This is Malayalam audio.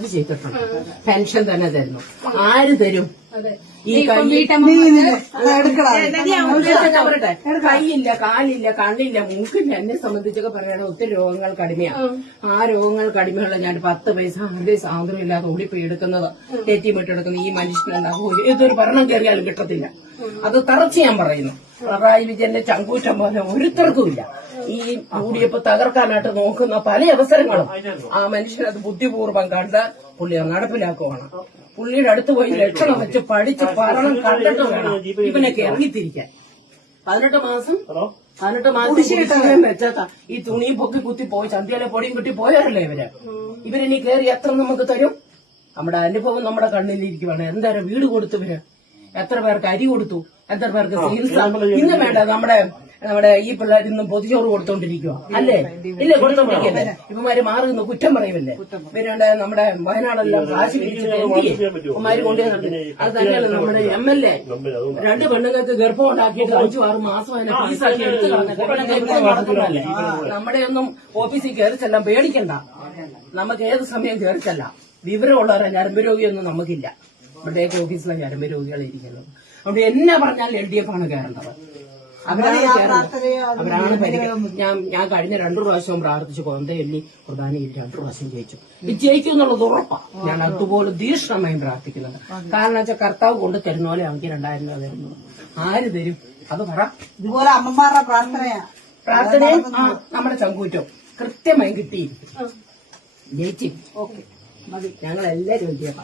അത് ചെയ്തിട്ടുണ്ട്. പെൻഷൻ തന്നെ തരുന്നു. ആര് തരും? ഈ പറയട്ടെ, കൈയില്ല, കാലില്ല, കണ്ണില്ല, മൂക്കില്ല. എന്നെ സംബന്ധിച്ചൊക്കെ പറയണ ഒത്തിരി രോഗങ്ങൾ കടിമയാണ്. ആ രോഗങ്ങൾ കടിമയുള്ള ഞാൻ 10 പൈസ അതേ സാധനം ഇല്ലാതെ ഓടിപ്പോയി എടുക്കുന്നത്, തെറ്റിമിട്ടെടുക്കുന്നത് ഈ മനുഷ്യനുണ്ടാകും. ഏതൊരു ഭരണം കയറിയാലും കിട്ടത്തില്ല. അത് തറച്ച് ഞാൻ പറയുന്നു. പിണറായി വിജയന്റെ ചങ്കൂറ്റം പോലെ ഒരുത്തർക്കുമില്ല. ഈ യുഡിഎഫ് തകർക്കാനായിട്ട് നോക്കുന്ന പല അവസരങ്ങളും ആ മനുഷ്യനത് ബുദ്ധിപൂർവ്വം കണ്ട് പുള്ളി നടപ്പിലാക്കുവാണ്. പുള്ളിയുടെ അടുത്ത് പോയി ലക്ഷണം വെച്ച് പഠിച്ച് ഭരണം കണ്ടിട്ട് വേണം ഇവനൊക്കെ ഇറങ്ങിത്തിരിക്കാൻ. 18 മാസം വെച്ചാ ഈ തുണിയും പൊക്കി കുത്തി പോയി ചന്തിയിലെ പൊടിയും കിട്ടി പോയവരല്ലേ ഇവരിനി കയറി എത്ര നമുക്ക് തരും? നമ്മുടെ അനുഭവം നമ്മുടെ കണ്ണിലിരിക്കുവാണ്. എന്തായാലും വീട് കൊടുത്തവര് എത്ര പേർക്ക് അരി കൊടുത്തു, എത്ര പേർക്ക് ചികിത്സ. ഇന്ന് വേണ്ട നമ്മുടെ ഈ പിള്ളേർ ഇന്നും പൊതിച്ചോറ് കൊടുത്തോണ്ടിരിക്കുക അല്ലേ? ഇല്ലേ, കൊടുത്തോണ്ടിരിക്കല്ലേ? ഇവന്മാര് മാറി നിന്ന് കുറ്റം പറയുമല്ലേ? ഇവരുടെ നമ്മുടെ വയനാടെല്ലാം കാശ് പിരിച്ചിട്ട് ഇവന്മാര് കൊണ്ടുവന്നിട്ടുണ്ട്. അത് തന്നെയല്ല നമ്മുടെ MLA 2 പെണ്ണുങ്ങൾക്ക് ഗർഭം ഉണ്ടാക്കിയിട്ട് 5-6 മാസം അതിനെ ഫീസാക്കി എടുത്ത് കളഞ്ഞല്ലേ? നമ്മുടെ ഒന്നും ഓഫീസിൽ കയറിച്ചെല്ലാം പേടിക്കണ്ട. നമുക്ക് ഏത് സമയം കയറിച്ചല്ല. വിവരമുള്ളവരെ ഞരമ്പ് രോഗിയൊന്നും നമുക്കില്ല. ഇവിടേക്ക് ഓഫീസിലെ ഞരമ്പ് രോഗികളെ ഇരിക്കുന്നത്. അതുകൊണ്ട് എന്നാ പറഞ്ഞാൽ LDF ആണ് കയറേണ്ടത്. അവരാണ് ഞാൻ കഴിഞ്ഞ 2 പ്രാവശ്യവും പ്രാർത്ഥിച്ചു. കൊന്തയല്ലി കുർബാനയിൽ 2 പ്രാവശ്യം ജയിച്ചു. ജയിക്കും എന്നുള്ളത് ഉറപ്പാണ്. ഞാൻ അതുപോലെ തീക്ഷ്ണമായും പ്രാർത്ഥിക്കുന്നുണ്ട്. കാരണം വെച്ചാൽ കർത്താവ് കൊണ്ട് തരുന്ന പോലെ അവർക്ക് 2000 രൂപ തരുന്നത്. ആര് തരും? അത് പറ. ഇതുപോലെ അമ്മമാരുടെ പ്രാർത്ഥനയും നമ്മുടെ ചങ്കൂറ്റവും കൃത്യമായി കിട്ടിയിരിക്കും. ജയിച്ചു. ഞങ്ങളെല്ലാവരും LDF.